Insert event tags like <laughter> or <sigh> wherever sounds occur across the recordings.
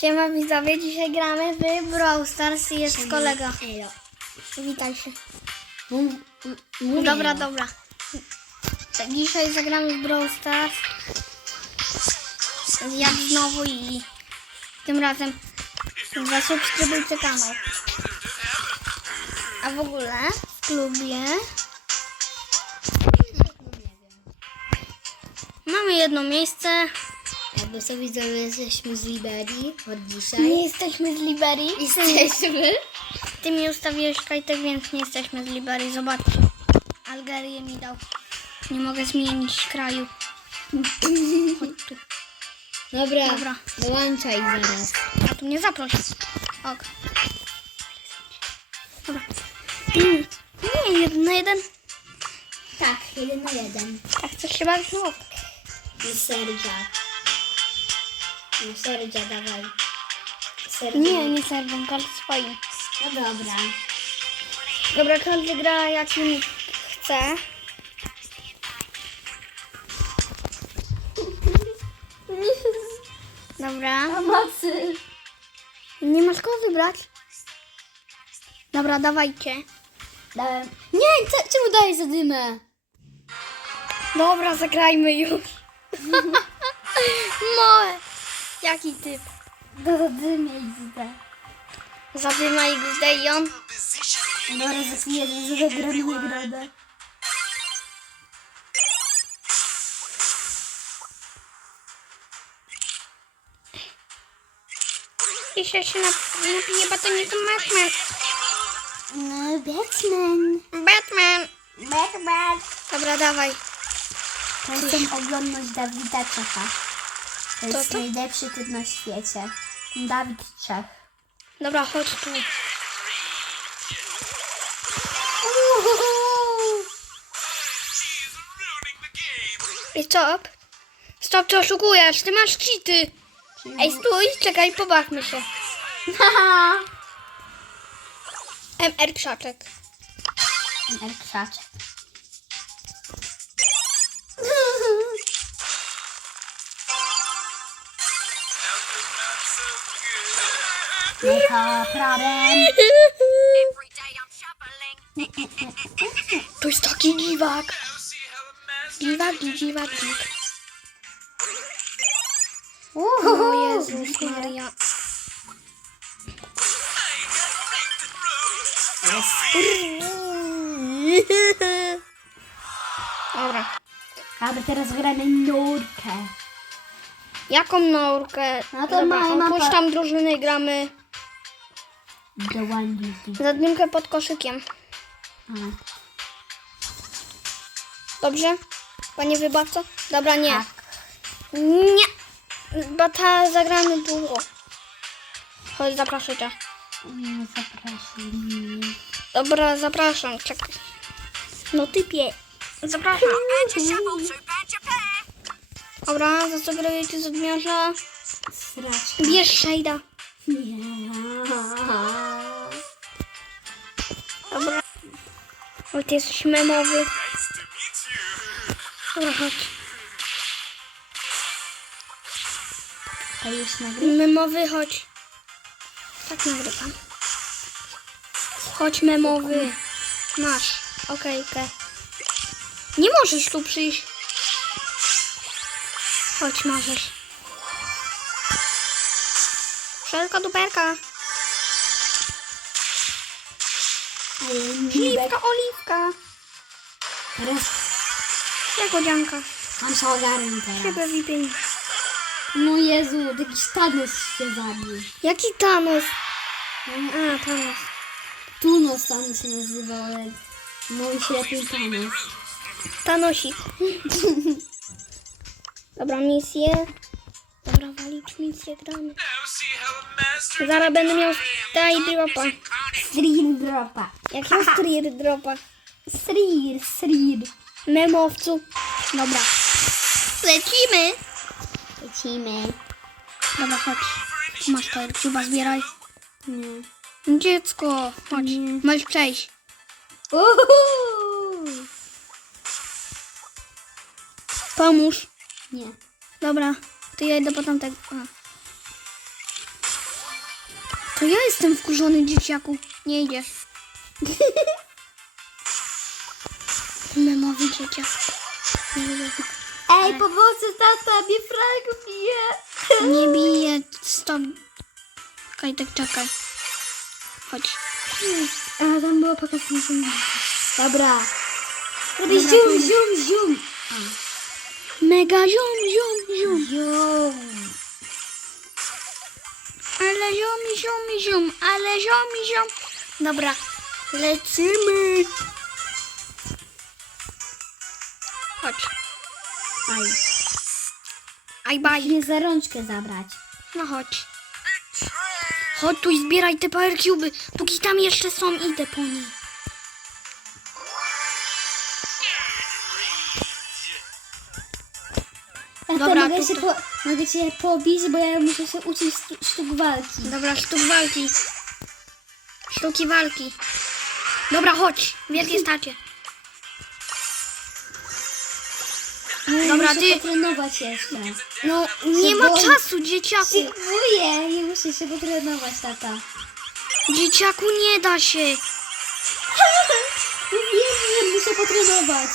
Siema widzowie, dzisiaj gramy w Brawl Stars i jest kolega. Witaj się. Mówię Dobra, dobra. Dzisiaj zagramy w Brawl Stars. Jak znowu i tym razem zasubskrybujcie kanał. A w ogóle w klubie mamy jedno miejsce. Jakby sobie widzowie jesteśmy z Liberii od dzisiaj. Nie jesteśmy z Liberii. Jesteśmy. Ty mi ustawiłeś kajtek, więc nie jesteśmy z Liberii. Zobaczcie. Algerię mi dał. Nie mogę zmienić kraju. Chodź tu. Dobra, Dobra. dołączaj zaraz. A tu mnie zaproś. Ok. Dobra. Nie, jeden na jeden. Tak, jeden na jeden. A chcesz się bawić? No ok. No Serdzia dawaj. Serdzia. Nie, nie serwą, każdy swoim. No dobra. Dobra, każdy gra jakim chce. Dobra. Pomocy. Nie masz kogo wybrać? Dobra, dawajcie. Dałem. Nie, co, czemu dajesz za dymę? Dobra, zagrajmy już. <laughs> Moe. Jaki typ? Do za dymę idę. Zadyma XD i on. Dobra, za chwilę zagramy nagrodę. Jeśli się nap- napije batonikiem Batman. No, Batman. Batman. Batman. Dobra, dawaj. Chcę oglądać Dawida Czecha. To jest to? najlepszy typ na świecie. Dawid Czech. Dobra, chodź tu. I stop. Stop, ty oszukujesz. Ty masz cheaty. Ej, stój, czekaj, pobawmy się. <laughs> MR krzaczek. El Krzaczek. Jaka prawem. To jest taki dziwak. Dziwak, dziwak, dziwak. O Jezus Maria. Dobra. Ale teraz gramy nurkę. Jaką nurkę? No to Dobra, ma- ma- opuszczam drużyny i gramy The one you see. zadymkę pod koszykiem. Dobrze? Panie wybawco? Dobra, nie. Tak. Nie. Bo ta zagramy długo. Chodź, zapraszam cię. Nie zapraszam mnie. Dobra, zapraszam. Czekaj. No typie. Zapraszam. Dobra, zasugerujecie z odmiarza. Sraczka. Bierz szejda. Nie. Dobra. O, ty jesteś memowy. Dobra, chodź. A już nagry? Memowy, chodź. Tak nagrywam. Chodź, memowy. Masz. Okej, okej. Nie możesz tu przyjść. Chodź, możesz. Wszelka duperka. Oliwka, oliwka. Teraz Jagodzianka. mam się teraz. Chyba wipień. No Jezu, jakiś Thanos się zabił. Jaki Thanos? A, Thanos. Tunos tam się nazywał, ale mój świetny Thanos. Thanosik. <laughs> Dobra, misję. Dobra, walić misję, gramy. Zaraz będę miał style dropa. Srir dropa. Jakiego streer dropa? Srir, srir. Memowcu. Dobra. Lecimy. Lecimy. Dobra, chodź. Masz to, chyba zbieraj. Nie. Dziecko, chodź. Nie. Możesz przejść. Uhu. Pomóż. Nie. Dobra, to ja idę po tamtego. A. To ja jestem wkurzony dzieciaku. Nie idziesz. <laughs> Memowy dzieciak. Nie lubię. Ej, pomocy, tata, mnie Frank bije. <laughs> Nie bije. Stop. Kajtek, czekaj. Chodź. A tam było pokazane. Dobra. Robię zium, zium, zium. Mega ziom, ziom, ziom. Zium. Ale ziom, ziom, ziom. Ale ziom, ziom. Dobra. Lecimy. Chodź. Aj. Aj, baj. Nie za rączkę zabrać. No chodź. Chodź tu i zbieraj te power cube'y. Póki tam jeszcze są, idę po nie. Dobra, mogę, tu- się po, mogę cię pobić, bo ja muszę się uczyć sztu- sztuk walki. Dobra, sztuk walki. Sztuki walki. Dobra, chodź. Wielkie stacie. No, Dobra, muszę ty- potrenować jeszcze. No, nie ma boję. czasu, dzieciaku. Szykuję i muszę się potrenować, tata. Dzieciaku, nie da się. <laughs> Wiem, że muszę potrenować.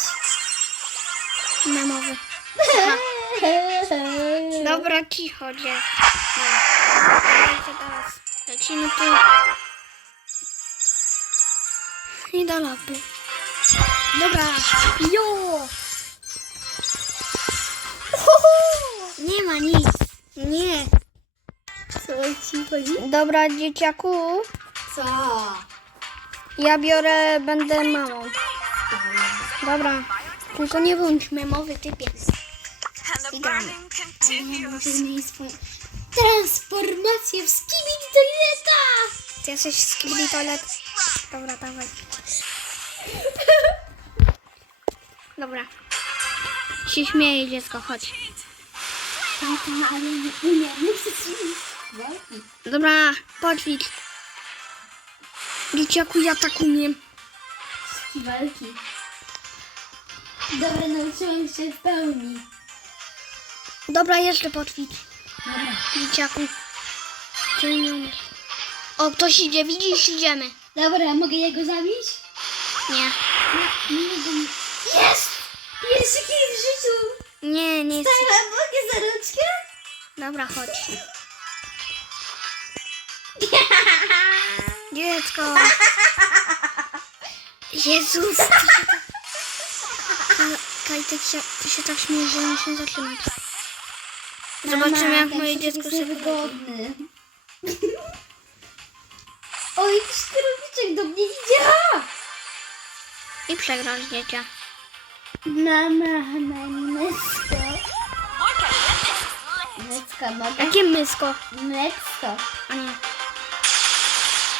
Dobra, cicho, dziecko. Dobra, teraz lecimy tu. I do lobby. Dobra, jo! Nie ma nic. Nie. Co ci chodzi? Dobra, dzieciaku, Co? ja biorę, będę mamą. Dobra, tylko nie bądź memowy typie. Muszę zmienić swoją transformację w skibidi toileta! Ty jesteś z Kibli Toilet? Dobra, dawaj. <laughs> Dobra. Się śmieje dziecko, chodź. Tata, ale nie umiem. Dobra, poćwicz. Dzieciaku, ja tak umiem. Walki. Dobra, nauczyłam się w pełni. Dobra, jeszcze poćwicz. Dobra. Dzieciaku. Ty nie umiesz. O, ktoś idzie, widzisz, idziemy. Dobra, mogę jego zabić? Nie. Nie, nie mogę. Jest! Pierwszy kill w życiu! Nie, nie jest. Tata, mogę za rączkę? Dobra, chodź. <laughs> Dziecko. Jezus. Kajtek się, ty się tak śmiejesz, że muszę zatrzymać. Zobaczymy, Mama, jak moje dziecko się niewygodny. <laughs> Oj, czterowiczek do mnie idzie! I przegrasz dziecię. Mama, mam mleczko. Look at this. Mleczko, mogę? Jakie mysko? Mleczko. A nie.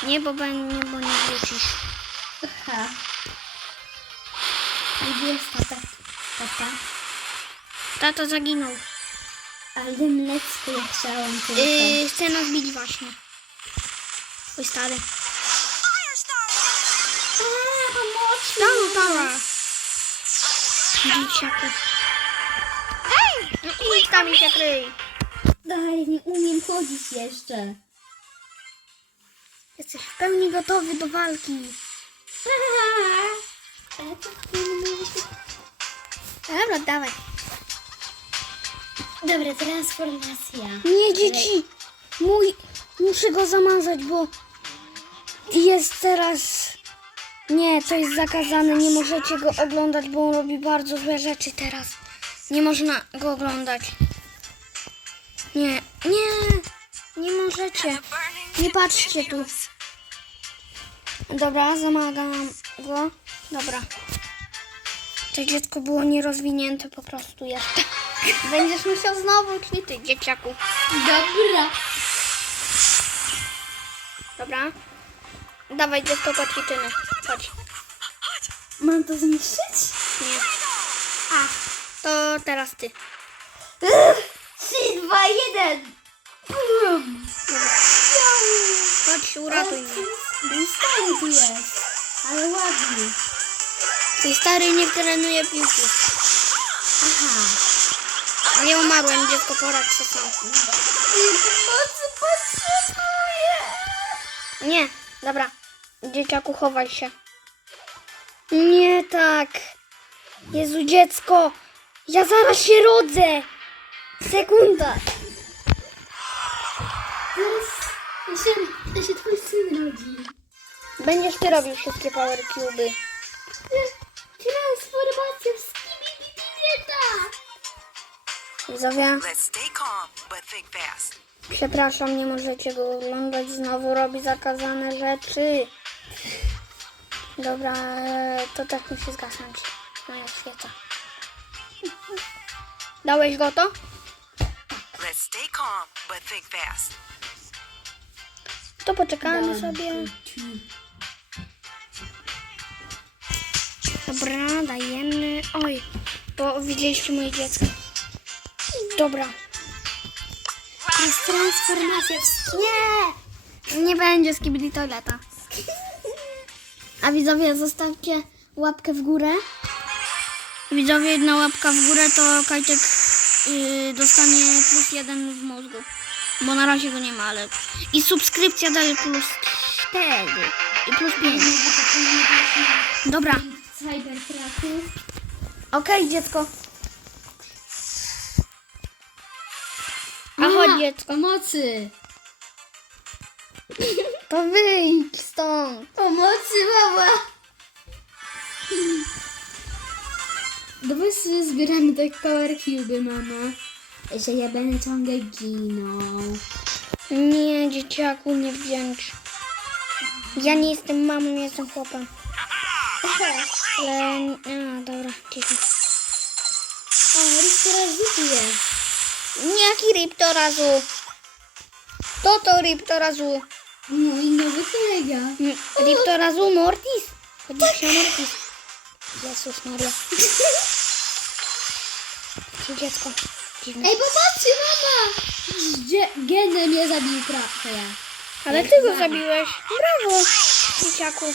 Nie, bo, nie, bo nie wrócisz. Aha. Gdzie jest tata? Tata? Tato zaginął. Ale mleczko ja chciałam. Yy, chce nas bić właśnie. Twój stary. Firestar. A, pomocy! Stał, Tara. Dzieciaku. Hej! No idź tam się kryj. Daj, nie umiem chodzić jeszcze. Jesteś w pełni gotowy do walki. <laughs> Dobra, dawaj. Dobra, transformacja. Nie, dzieci. Mój. Muszę go zamazać, bo jest teraz. Nie, to jest zakazane. Nie możecie go oglądać, bo on robi bardzo złe rzeczy teraz. Nie można go oglądać. Nie, nie, nie możecie. Nie patrzcie tu. Dobra, zamagam go. Dobra. To dziecko było nierozwinięte po prostu jeszcze. Będziesz musiał znowu ćwiczyć, dzieciaku. Dobra. Dobra? Dawaj dziecko poćwiczymy. Chodź. Mam to zniszczyć? Nie. A, to teraz ty. 3, 2, 1. Bum. Chodź, uratuj mnie. Mój stary tu jest. Ale ładny. Twój stary nie trenuje piłki. Aha. Ja umarłem, dziecko poradź się sam. Pomocy potrzebuję. Nie, dobra. Dzieciaku, chowaj się. Nie tak. Jezu, dziecko. Ja zaraz się rodzę. Sekunda. Zaraz ja się, ja się twój syn rodzi. Będziesz ty robił wszystkie power cuby. Widzowie, przepraszam, nie możecie go oglądać. Znowu robi zakazane rzeczy. Dobra, e, to tak musi zgasnąć. Moja świeca. Dałeś go to? Let's stay calm, but think fast. To poczekamy sobie. Dobra, dajemy. Oj, bo widzieliście moje dziecko. Dobra. Jest transformacja w Nie! Nie będzie skibidi toileta. A widzowie, zostawcie łapkę w górę. Widzowie, jedna łapka w górę, to Kajtek yy, dostanie plus jeden w mózgu. Bo na razie go nie ma, ale... I subskrypcja daje plus cztery. I plus pięć. Dobra. Okej, dziecko. A chodź, dziecko. Pomocy! <laughs> To wyjdź stąd. Pomocy, mama! Dawaj sobie zbieramy tak power cube, mama. Że ja będę ciągle ginął. Nie, dzieciaku, nie wdzięcz. Ja nie jestem mamą, ja jestem chłopem. Ale... A, dobra, cicho. O, restauracji jest. Jaki rip to? To to rip to razu. Mój nowy kolega. Mm, Rip to razu Mortis. Chodzi się o Mortis. Jezus Maria. Czy dziecko? Dziwne. Ej, pomocy, mama! Dzie- Geny mnie zabił trochę. Ale ty go zabiłeś. Brawo, dzieciaku.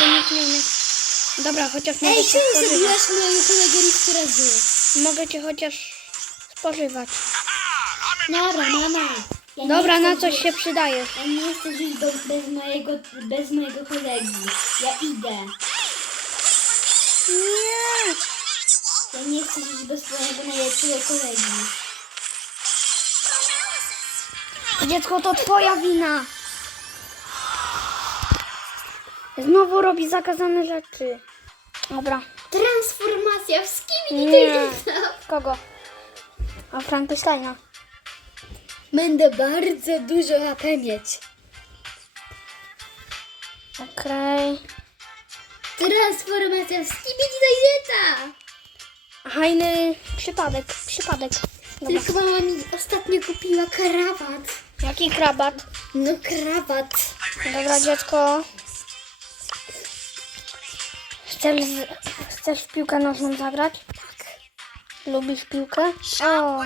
Wymyślimy. Dobra, chociaż mogę Ej, cię czemu spożywać. zabiłaś mojego kolegę restauracji? Mogę cię chociaż spożywać. Dobra, mama. Ja nie Dobra, chcę na coś się przydajesz. Ja nie chcę żyć do, bez, mojego, bez mojego kolegi. Ja idę. Nie. Ja nie chcę żyć bez mojego najlepszego kolegi. Dziecko, to twoja wina. Znowu robi zakazane rzeczy. Dobra. Transformacja w skibidi Nie. Kogo? A Frankensteina. Będę bardzo dużo HP mieć. Okej. Transformacja w skibidi Toileta! Hajny przypadek, przypadek. Dobra. Tylko mama mi ostatnio kupiła krawat. Jaki krabat? No krawat. Dobra, dziecko. Chcesz, chcesz w piłkę nożną zagrać? Lubisz piłkę? O,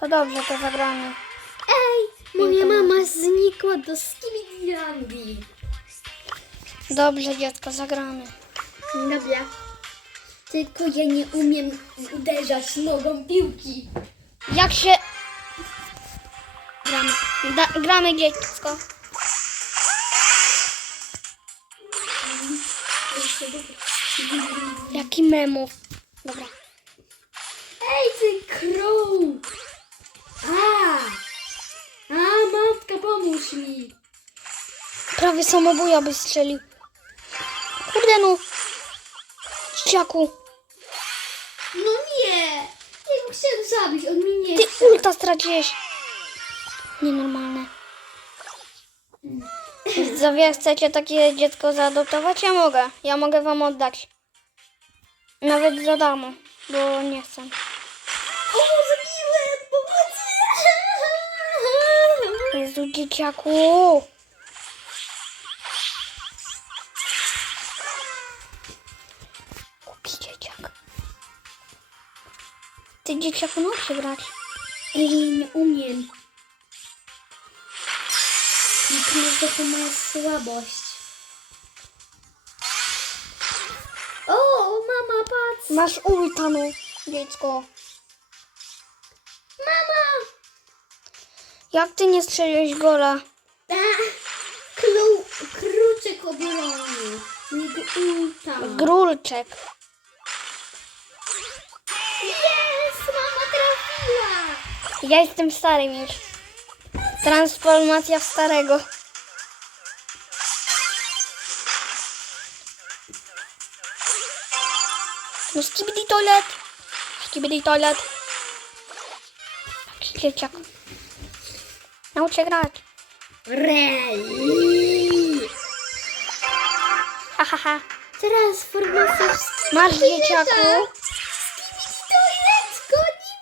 to dobrze, to zagramy. Ej, moja mama znikła do Skibidilandii. Dobrze, dziecko, zagramy. Dobra. Tylko ja nie umiem uderzać nogą piłki. Jak się... Gramy. Da, gramy, dziecko. Jaki memów. Ej, ty król! A! A, matka, pomóż mi! Prawie samobuja by strzelił. Kurde no. Dzieciaku. No nie! Ja go chciałem zabić, on mi nie Ty chce. ulta straciłeś. Nienormalne. Widzowie, chcecie takie dziecko zaadoptować? Ja mogę. Ja mogę wam oddać. Nawet za darmo, bo nie chcę. Jezu, dzieciaku. Głupi dzieciak. Ty dzieciaku naucz się grać. Ej, nie umiem. Król to ma słabość. O, mama, patrz! Masz ulta, no, dziecko. Jak ty nie strzeliłeś gola? Klu, kruczek ulta. Grulczek. Jest, mama trafiła. Ja jestem starym już. Transformacja w starego. No skibidi toilet. Skibidi toilet. Taki dzieciak. Naucz się grać. Reli. Ha, ha, ha. Transformacja w Masz dzieciaku. Goni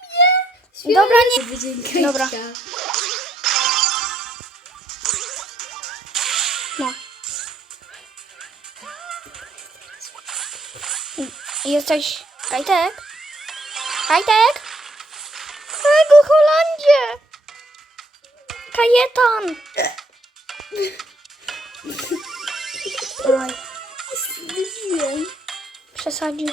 mnie. Dobra, nie- Dobra. No. Jesteś Kajtek? Kajtek? Ego Holandzie! Kajetan! Oj, przesadził.